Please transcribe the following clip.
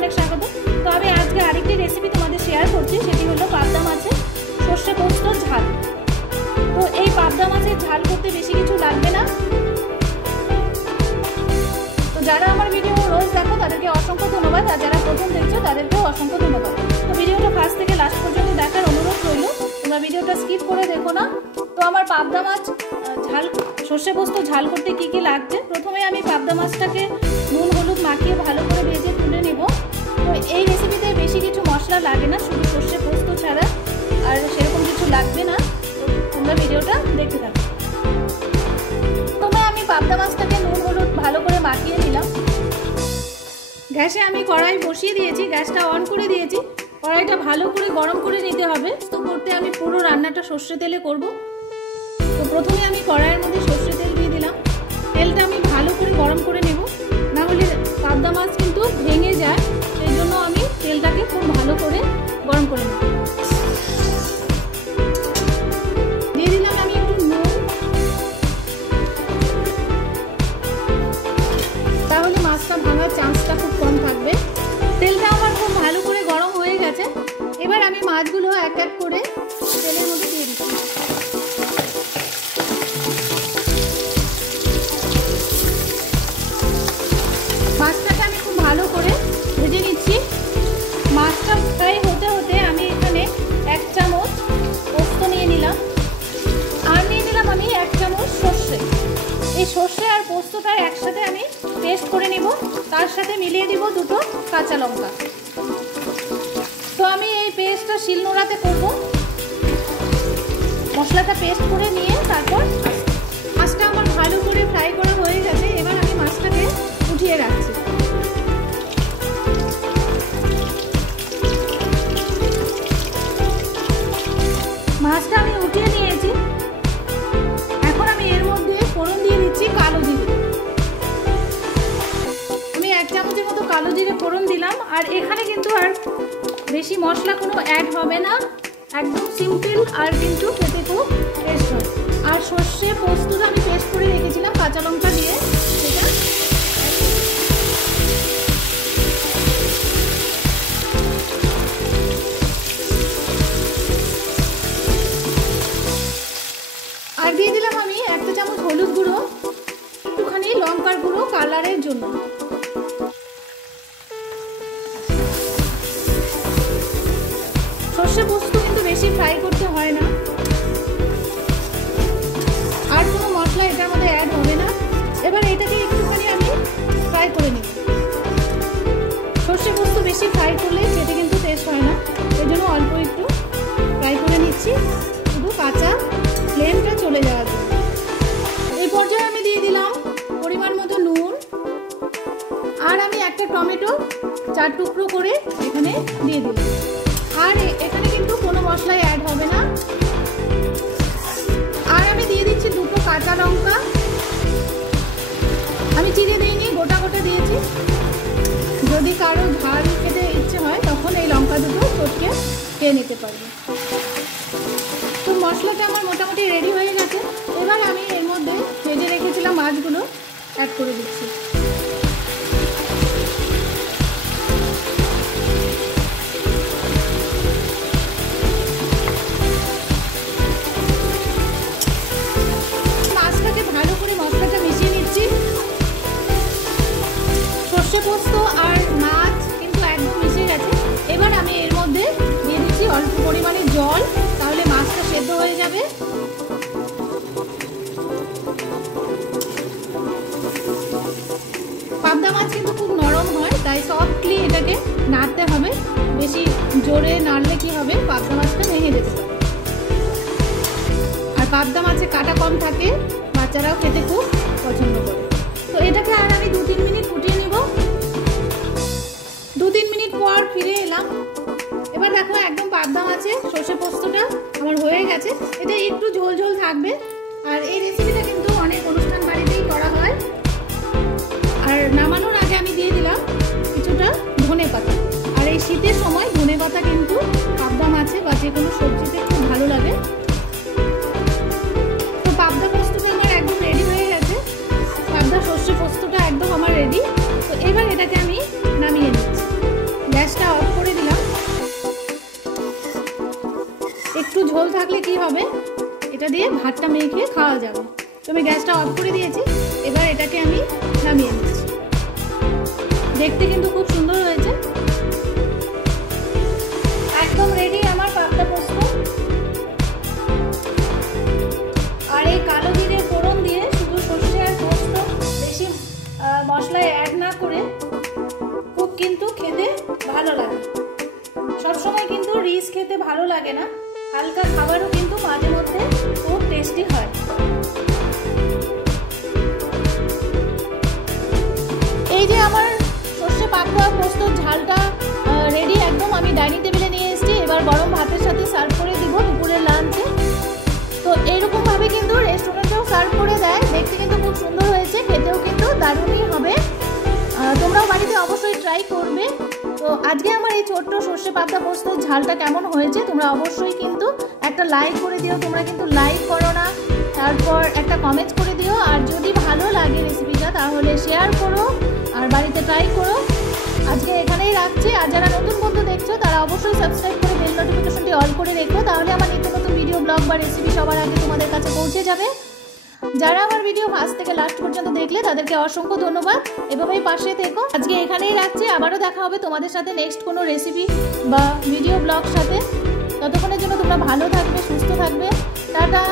অনেক স্বাগত। তো আমি আজকে আরেকটি রেসিপি তোমাদের শেয়ার করছি, সেটি হলো পাবদা মাছের সর্ষে পোস্ত ঝাল। তো এই পাবদা মাছের ঝাল করতে বেশি কিছু লাগবে না। তো যারা আমার ভিডিও রোজ দেখো তাদেরকে অসংখ্য ধন্যবাদ, আর যারা প্রথম দেখছো তাদেরকেও অসংখ্য ধন্যবাদ। তো ভিডিওটা ফার্স্ট থেকে লাস্ট পর্যন্ত দেখার অনুরোধ রইল, তোমরা ভিডিওটা স্কিপ করে দেখো না। তো আমার পাবদা মাছ ঝাল সর্ষে পোস্ত ঝাল করতে কি কি লাগছে, প্রথমে আমি পাবদা মাছটাকে নুন হলুদ মাখিয়ে ভালো করে ভেজে তুলে নেব। তো এই রেসিপিতে বেশি কিছু মশলা লাগে না, শুধু সর্ষে পোস্ত ছাড়া আর সেরকম কিছু লাগবে না। তোমরা ভিডিওটা দেখতে থাকো। প্রথমে আমি পাবদা মাছটাকে নুন হলুদ ভালো করে মাখিয়ে নিলাম। গ্যাসে আমি কড়াই বসিয়ে দিয়েছি, গ্যাসটা অন করে দিয়েছি। কড়াইটা ভালো করে গরম করে নিতে হবে। তো করতে আমি পুরো রান্নাটা সর্ষে তেলে করব। তো প্রথমে আমি কড়াইয়ের মধ্যে সর্ষে তেল দিয়ে দিলাম। তেলটা আমি ভালো করে গরম করে নেব, না হলে পাবদা মাছ কিন্তু ভেঙে যায়। সেই জন্য আমি তেলটাকে খুব ভালো করে গরম করে নেব। দিয়ে দিলাম আমি একটু নুন, তাহলে মাছটা ভাঙার চান্সটা খুব কম থাকবে। তেলটা আমার খুব ভালো করে গরম হয়ে গেছে। এবার আমি মাছগুলো এক এক করে তেলের মধ্যে দিয়ে দিচ্ছি। মাছটাকে আমি খুব ভালো করে ভেজে নিচ্ছি। মাছটা ফ্রাই হতে হতে আমি এখানে 1 চামচ পোস্ত নিয়ে নিলাম, আর নিয়ে নিলাম আমি 1 চামচ সর্ষে। এই সর্ষে আর পোস্তটা একসাথে আমি পেস্ট করে নেব, তার সাথে মিলিয়ে দিব 2টো কাঁচা লঙ্কা। তো আমি এই পেস্টটা শিলনোড়াতে করব। মশলাটা পেস্ট করে নিয়ে তারপর মাছটা আমার ভালো করে ফ্রাই করা হয়ে গেছে। এবার আমি মাছটাকে উঠিয়ে রাখছি। মাছটা আমি উঠিয়ে নিয়েছি। এখন আমি এর মধ্যে ফোড়ন দিয়ে দিচ্ছি কালো জিরে। আমি 1 চামচের মতো কালো জিরে ফোড়ন দিলাম। আর এখানে কিন্তু আর বেশি মশলা কোনো অ্যাড হবে না, একদম সিম্পল আর কিন্তু খেতে খুব টেস্ট হয়। আর সর্ষে পোস্তটা আমি পেস্ট করে রেখেছিলাম কাঁচা লঙ্কা দিয়ে, সেটা আর দিয়ে দিলাম আমি 1 চামচ হলুদ গুঁড়ো, একটুখানি লঙ্কার গুঁড়ো কালারের জন্য। সর্ষে পোস্ত কিন্তু বেশি ফ্রাই করতে হয় না, আর কোনো মশলা এটার মধ্যে অ্যাড হবে না। এবার এটাকে একটুখানি আমি ফ্রাই করে নেব। সর্ষে পোস্ত বেশি ফ্রাই করলে খেতে কিন্তু টেস্ট হয় না, এই জন্য অল্প একটু ফ্রাই করে নিচ্ছি, শুধু কাঁচা ফ্লেমটা চলে যাওয়ার জন্য। এই পর্যায়ে আমি দিয়ে দিলাম পরিমাণ মতো নুন, আর আমি একটা টমেটো 4 টুকরো করে এখানে দিয়ে দিলাম। আর এখানে কিন্তু কোনো মশলাই অ্যাড হবে না। আর আমি দিয়ে দিচ্ছি 2টো কাঁচা লঙ্কা। আমি চিড়ে দিইনি, গোটা গোটা দিয়েছি। যদি কারো ঝাল খেতে ইচ্ছে হয় তখন এই লঙ্কা দুটো চটকে খেয়ে নিতে পারবে। তো মশলাটা আমার মোটামুটি রেডি হয়ে গেছে। এবার আমি এর মধ্যে ভেজে রেখেছিলাম মাছগুলো অ্যাড করে দিচ্ছি। মাছটাকে ভালো করে মশলাটা মিশিয়ে নিচ্ছি। সর্ষে পোস্ত আর মাছ কিন্তু একদম মিশে গেছে। এবার আমি এর মধ্যে দিয়ে দিচ্ছি অল্প পরিমাণে জল, তাহলে মাছটা সেদ্ধ হয়ে যাবে। পাবদা মাছ কিন্তু খুব নরম হয়, তাই সফটলি এটাকে নাড়তে হবে। বেশি জোরে নাড়লে কি হবে, পাবদা মাছটা ভেঙে যেতে পারে। আর পাবদা মাছে কাঁটা কম থাকে, বাচ্চারাও খেতে খুব পছন্দ করে। তো এটাকে আর আমি 2-3 মিনিট ফুটিয়ে নিব। 2-3 মিনিট পর ফিরে এলাম। এবার দেখো একদম পাবদা মাছে সর্ষে পোস্তটা আমার হয়ে গেছে। এটা একটু ঝোল ঝোল থাকবে। আর এই রেসিপিটা কিন্তু অনেক অনুষ্ঠান বাড়িতেই করা হয়। আর নামানোর আগে আমি দিয়ে দিলাম কিছুটা ধনেপাতা। আর এই শীতের সময় ধনেপাতা কিন্তু পাবদা মাছে বা যে কোনো সবজিতে খুব ভালো লাগে। তো পাবদা পোস্তটা আমার একদম রেডি হয়ে গেছে। পাবদা সর্ষে পোস্তটা একদম আমার রেডি। তো এবার এটাকে আমি নামিয়ে নিচ্ছি। যাবে। তো আমি গ্যাসটা অফ করে দিয়েছি, এবার এটাকে আমি নামিয়ে নিচ্ছি। দেখতে কিন্তু খুব সুন্দর হয়েছে, একদম রেডি আমার পাবদা পোস্ত। আর এই কালো জিরে ফোড়ন দিয়ে শুধু সর্ষে আর পোস্ত, বেশি মশলা অ্যাড না করে খুব কিন্তু খেতে ভালো লাগে। সবসময় কিন্তু রিচ খেতে ভালো লাগে না, হালকা খাবারও কিন্তু মাঝে মধ্যে খুব টেস্টি হয়। এই যে আমার সর্ষে পাবদা পোস্তর ঝালটা রেডি একদম, আমি ডাইনিং টেবিলে নিয়ে এসেছি। এবার গরম ভাতের সাথে সার্ভ করে দিব দুপুরের লাঞ্চে। তো এইরকমভাবে কিন্তু রেস্টুরেন্টেও সার্ভ করে দেয়, দেখতে কিন্তু খুব সুন্দর হয়েছে, খেতেও কিন্তু দারুণই হবে। তোমরাও বাড়িতে অবশ্যই ট্রাই করবে। তো আজকে আমার এই ছোট্ট সর্ষে পাবদা পোস্তর ঝালটা কেমন হয়েছে তোমরা অবশ্যই কিন্তু একটা লাইক করে দিও। তোমরা কিন্তু লাইক করো না, তারপর একটা কমেন্ট করে দিও। আর যদি ভালো লাগে রেসিপিটা তাহলে শেয়ার করো আর বাড়িতে ট্রাই করো। আজকে এখানেই রাখছি। আর যারা নতুন বন্ধু দেখছো তারা অবশ্যই সাবস্ক্রাইব করে বেল নোটিফিকেশনটি অল করে রেখো, তাহলে আমার নিত্য নতুন ভিডিও, ব্লগ বা রেসিপি সবার আগে তোমাদের কাছে পৌঁছে যাবে। যারা আমার ভিডিও ফার্স্ট থেকে লাস্ট পর্যন্ত দেখলে তাদেরকে অসংখ্য ধন্যবাদ, এভাবেই পাশে থেকো। আজকে এখানেই রাখছি, আবারও দেখা হবে তোমাদের সাথে নেক্সট কোনো রেসিপি বা ভিডিও ব্লগ সাথে। ততক্ষণের জন্য তোমরা ভালো থাকবে, সুস্থ থাকবে। টাটা।